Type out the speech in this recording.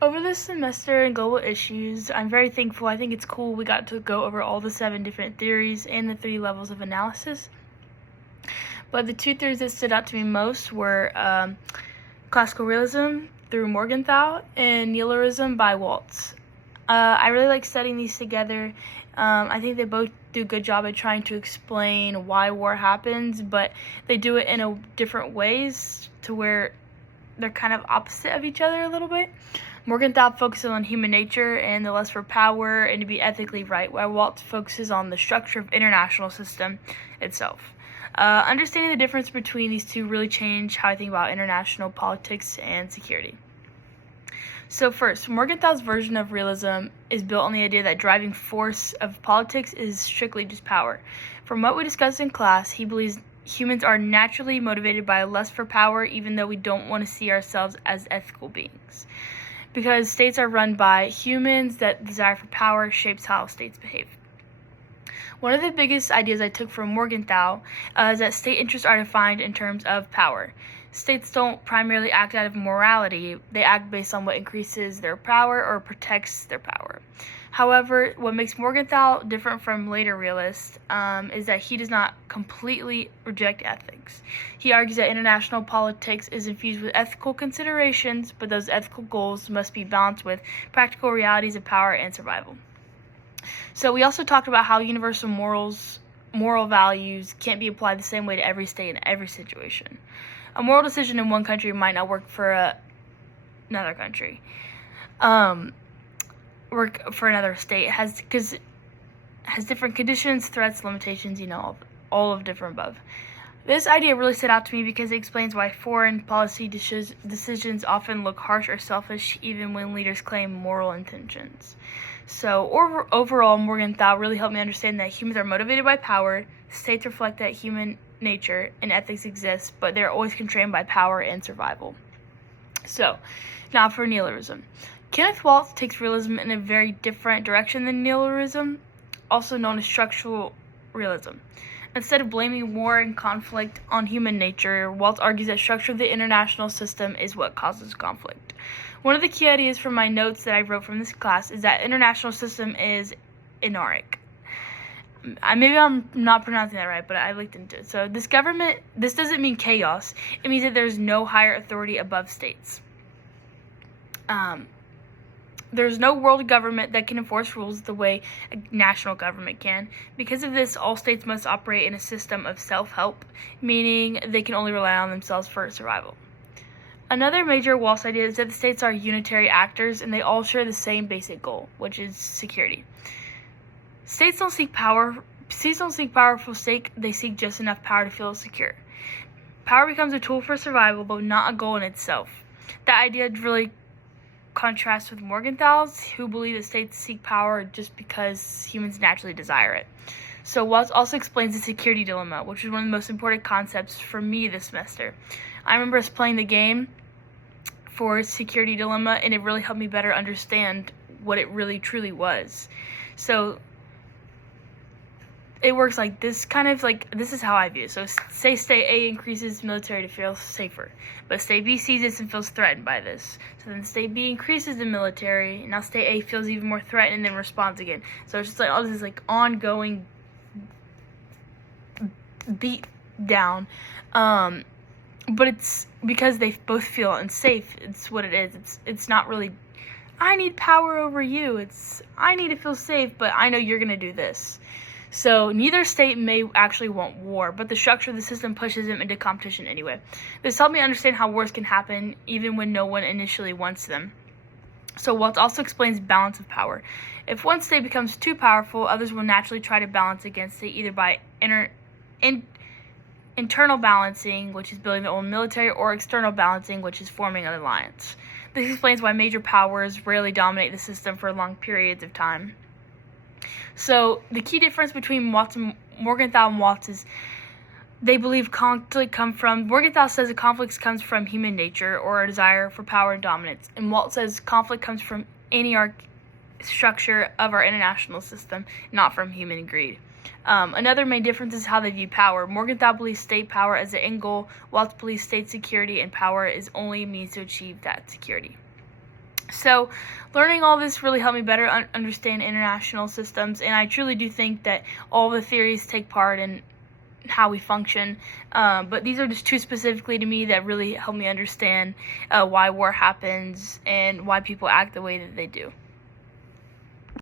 Over this semester in global issues, I'm very thankful. I think it's cool we got to go over all the 7 different theories and the 3 levels of analysis. But the 2 theories that stood out to me most were classical realism through Morgenthau and nihilism by Waltz. I really like studying these together. I think they both do a good job at trying to explain why war happens, but they do it in different ways to where they're kind of opposite of each other a little bit. Morgenthau focuses on human nature and the lust for power and to be ethically right, while Waltz focuses on the structure of international system itself. Understanding the difference between these two really changed how I think about international politics and security. So first, Morgenthau's version of realism is built on the idea that driving force of politics is strictly just power. From what we discussed in class, he believes humans are naturally motivated by a lust for power, even though we don't want to see ourselves as ethical beings. Because states are run by humans, that desire for power shapes how states behave. One of the biggest ideas I took from Morgenthau is that state interests are defined in terms of power. States don't primarily act out of morality, they act based on what increases their power or protects their power. However, what makes Morgenthau different from later realists is that he does not completely reject ethics. He argues that international politics is infused with ethical considerations, but those ethical goals must be balanced with practical realities of power and survival. So we also talked about how universal moral values can't be applied the same way to every state in every situation. A moral decision in one country might not work for another country. Work for another state because it has different conditions, threats, limitations, all of different above. This idea really stood out to me because it explains why foreign policy decisions often look harsh or selfish, even when leaders claim moral intentions. So overall, Morgenthau really helped me understand that humans are motivated by power, states reflect that human nature, and ethics exist, but they're always constrained by power and survival. So, now for nihilism. Kenneth Waltz takes realism in a very different direction than nihilism, also known as structural realism. Instead of blaming war and conflict on human nature, Waltz argues that structure of the international system is what causes conflict. One of the key ideas from my notes that I wrote from this class is that international system is anarchic. Maybe I'm not pronouncing that right, but I looked into it. So this doesn't mean chaos. It means that there's no higher authority above states. There's no world government that can enforce rules the way a national government can. Because of this, all states must operate in a system of self-help, meaning they can only rely on themselves for survival. Another major Waltz idea is that the states are unitary actors and they all share the same basic goal, which is security. States don't seek power for sake, they seek just enough power to feel secure. Power becomes a tool for survival, but not a goal in itself. That idea really contrasts with Morgenthau's, who believe that states seek power just because humans naturally desire it. So Waltz also explains the security dilemma, which is one of the most important concepts for me this semester. I remember us playing the game for security dilemma, and it really helped me better understand what it really truly was. So it works like this, this is how I view it. So say state A increases military to feel safer, but state B sees this and feels threatened by this. So then state B increases the military, and now state A feels even more threatened and then responds again. So it's just like all this ongoing beat down. But it's because they both feel unsafe. It's what it is. It's not really, I need power over you. It's, I need to feel safe, but I know you're going to do this. So neither state may actually want war, but the structure of the system pushes them into competition anyway. This helped me understand how wars can happen even when no one initially wants them. So Waltz also explains balance of power. If one state becomes too powerful, others will naturally try to balance against it, either by internal balancing, which is building their own military, or external balancing, which is forming an alliance. This explains why major powers rarely dominate the system for long periods of time. So the key difference between Morgenthau and Waltz is they believe Morgenthau says that conflict comes from human nature or a desire for power and dominance, and Waltz says conflict comes from any structure of our international system, not from human greed. Another main difference is how they view power. Morgenthau believes state power as the end goal, Waltz believes state security and power is only a means to achieve that security. So learning all this really helped me better understand international systems, and I truly do think that all the theories take part in how we function, but these are just two specifically to me that really help me understand why war happens and why people act the way that they do.